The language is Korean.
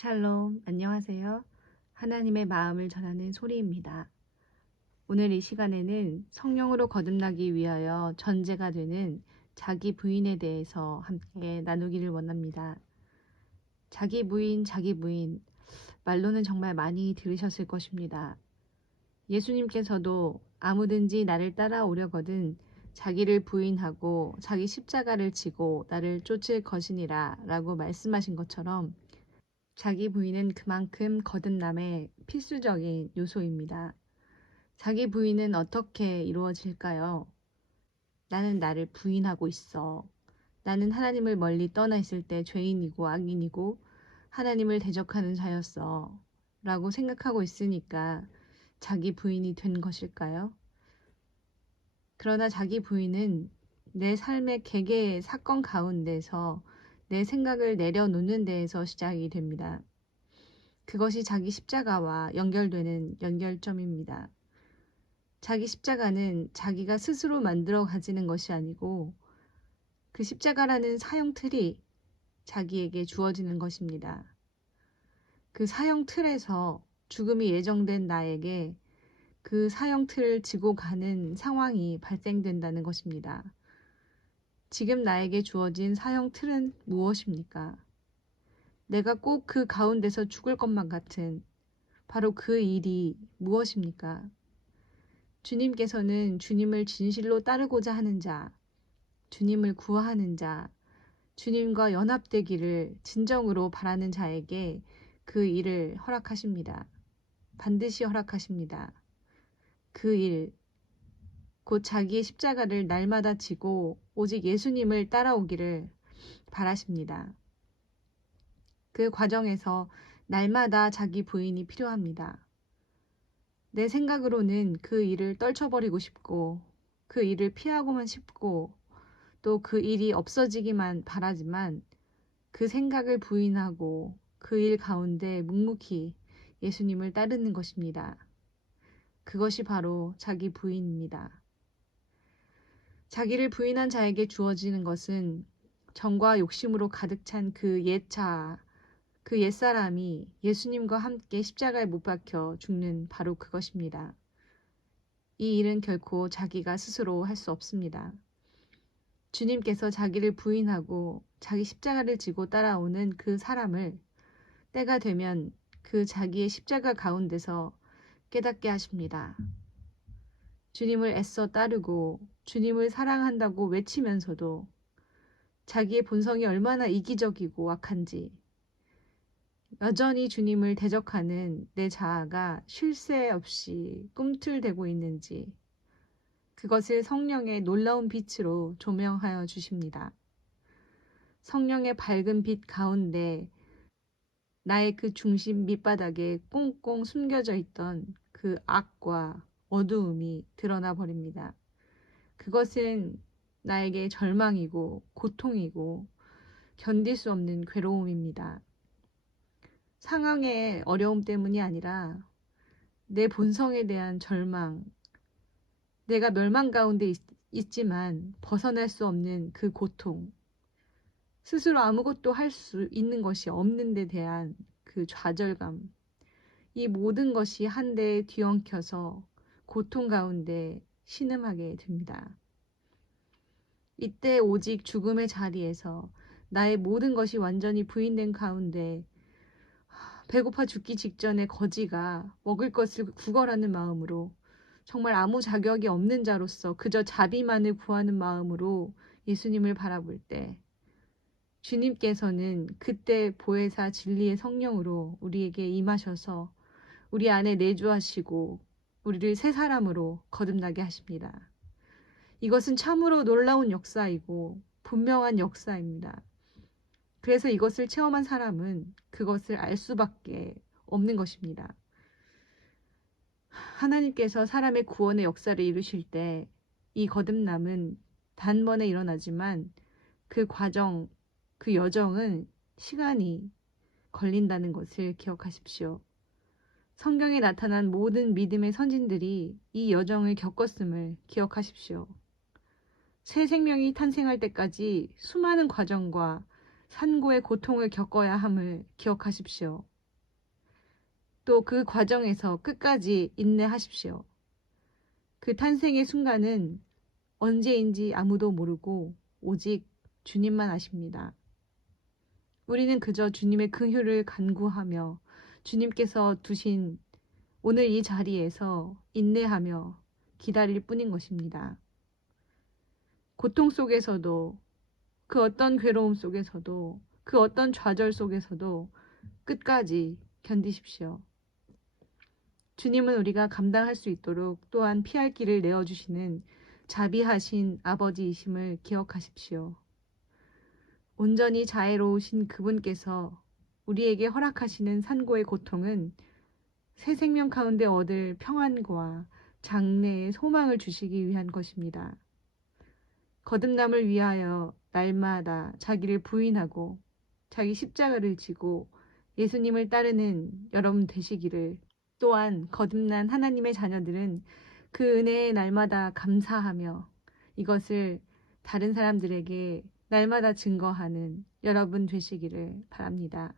샬롬, 안녕하세요. 하나님의 마음을 전하는 소리입니다. 오늘 이 시간에는 성령으로 거듭나기 위하여 전제가 되는 자기 부인에 대해서 함께 나누기를 원합니다. 자기 부인, 말로는 정말 많이 들으셨을 것입니다. 예수님께서도 아무든지 나를 따라오려거든 자기를 부인하고 자기 십자가를 지고 나를 쫓을 것이니라 라고 말씀하신 것처럼 자기 부인은 그만큼 거듭남의 필수적인 요소입니다. 자기 부인은 어떻게 이루어질까요? 나는 나를 부인하고 있어. 나는 하나님을 멀리 떠나 있을 때 죄인이고 악인이고 하나님을 대적하는 자였어. 라고 생각하고 있으니까 자기 부인이 된 것일까요? 그러나 자기 부인은 내 삶의 개개의 사건 가운데서 내 생각을 내려놓는 데에서 시작이 됩니다. 그것이 자기 십자가와 연결되는 연결점입니다. 자기 십자가는 자기가 스스로 만들어 가지는 것이 아니고 그 십자가라는 사형 틀이 자기에게 주어지는 것입니다. 그 사형 틀에서 죽음이 예정된 나에게 그 사형 틀을 지고 가는 상황이 발생된다는 것입니다. 지금 나에게 주어진 사형 틀은 무엇입니까? 내가 꼭 그 가운데서 죽을 것만 같은 바로 그 일이 무엇입니까? 주님께서는 주님을 진실로 따르고자 하는 자, 주님을 구하는 자, 주님과 연합되기를 진정으로 바라는 자에게 그 일을 허락하십니다. 반드시 허락하십니다. 그 일, 곧 자기의 십자가를 날마다 지고 오직 예수님을 따라오기를 바라십니다. 그 과정에서 날마다 자기 부인이 필요합니다. 내 생각으로는 그 일을 떨쳐버리고 싶고 그 일을 피하고만 싶고 또 그 일이 없어지기만 바라지만 그 생각을 부인하고 그 일 가운데 묵묵히 예수님을 따르는 것입니다. 그것이 바로 자기 부인입니다. 자기를 부인한 자에게 주어지는 것은 정과 욕심으로 가득 찬 그 옛자, 그 옛사람이 예수님과 함께 십자가에 못 박혀 죽는 바로 그것입니다. 이 일은 결코 자기가 스스로 할 수 없습니다. 주님께서 자기를 부인하고 자기 십자가를 지고 따라오는 그 사람을 때가 되면 그 자기의 십자가 가운데서 깨닫게 하십니다. 주님을 애써 따르고 주님을 사랑한다고 외치면서도 자기의 본성이 얼마나 이기적이고 악한지, 여전히 주님을 대적하는 내 자아가 쉴 새 없이 꿈틀대고 있는지, 그것을 성령의 놀라운 빛으로 조명하여 주십니다. 성령의 밝은 빛 가운데 나의 그 중심 밑바닥에 꽁꽁 숨겨져 있던 그 악과 어두움이 드러나 버립니다. 그것은 나에게 절망이고 고통이고 견딜 수 없는 괴로움입니다. 상황의 어려움 때문이 아니라 내 본성에 대한 절망, 내가 멸망 가운데 있지만 벗어날 수 없는 그 고통, 스스로 아무것도 할 수 있는 것이 없는 데 대한 그 좌절감, 이 모든 것이 한데 뒤엉켜서 고통 가운데 신음하게 됩니다. 이때 오직 죽음의 자리에서 나의 모든 것이 완전히 부인된 가운데 배고파 죽기 직전에 거지가 먹을 것을 구걸하는 마음으로 정말 아무 자격이 없는 자로서 그저 자비만을 구하는 마음으로 예수님을 바라볼 때 주님께서는 그때 보혜사 진리의 성령으로 우리에게 임하셔서 우리 안에 내주하시고 우리를 새 사람으로 거듭나게 하십니다. 이것은 참으로 놀라운 역사이고 분명한 역사입니다. 그래서 이것을 체험한 사람은 그것을 알 수밖에 없는 것입니다. 하나님께서 사람의 구원의 역사를 이루실 때 이 거듭남은 단번에 일어나지만 그 과정, 그 여정은 시간이 걸린다는 것을 기억하십시오. 성경에 나타난 모든 믿음의 선진들이 이 여정을 겪었음을 기억하십시오. 새 생명이 탄생할 때까지 수많은 과정과 산고의 고통을 겪어야 함을 기억하십시오. 또 그 과정에서 끝까지 인내하십시오. 그 탄생의 순간은 언제인지 아무도 모르고 오직 주님만 아십니다. 우리는 그저 주님의 긍휼을 간구하며 주님께서 두신 오늘 이 자리에서 인내하며 기다릴 뿐인 것입니다. 고통 속에서도, 그 어떤 괴로움 속에서도, 그 어떤 좌절 속에서도 끝까지 견디십시오. 주님은 우리가 감당할 수 있도록 또한 피할 길을 내어주시는 자비하신 아버지이심을 기억하십시오. 온전히 자애로우신 그분께서 우리에게 허락하시는 산고의 고통은 새 생명 가운데 얻을 평안과 장래의 소망을 주시기 위한 것입니다. 거듭남을 위하여 날마다 자기를 부인하고 자기 십자가를 지고 예수님을 따르는 여러분 되시기를, 또한 거듭난 하나님의 자녀들은 그 은혜에 날마다 감사하며 이것을 다른 사람들에게 날마다 증거하는 여러분 되시기를 바랍니다.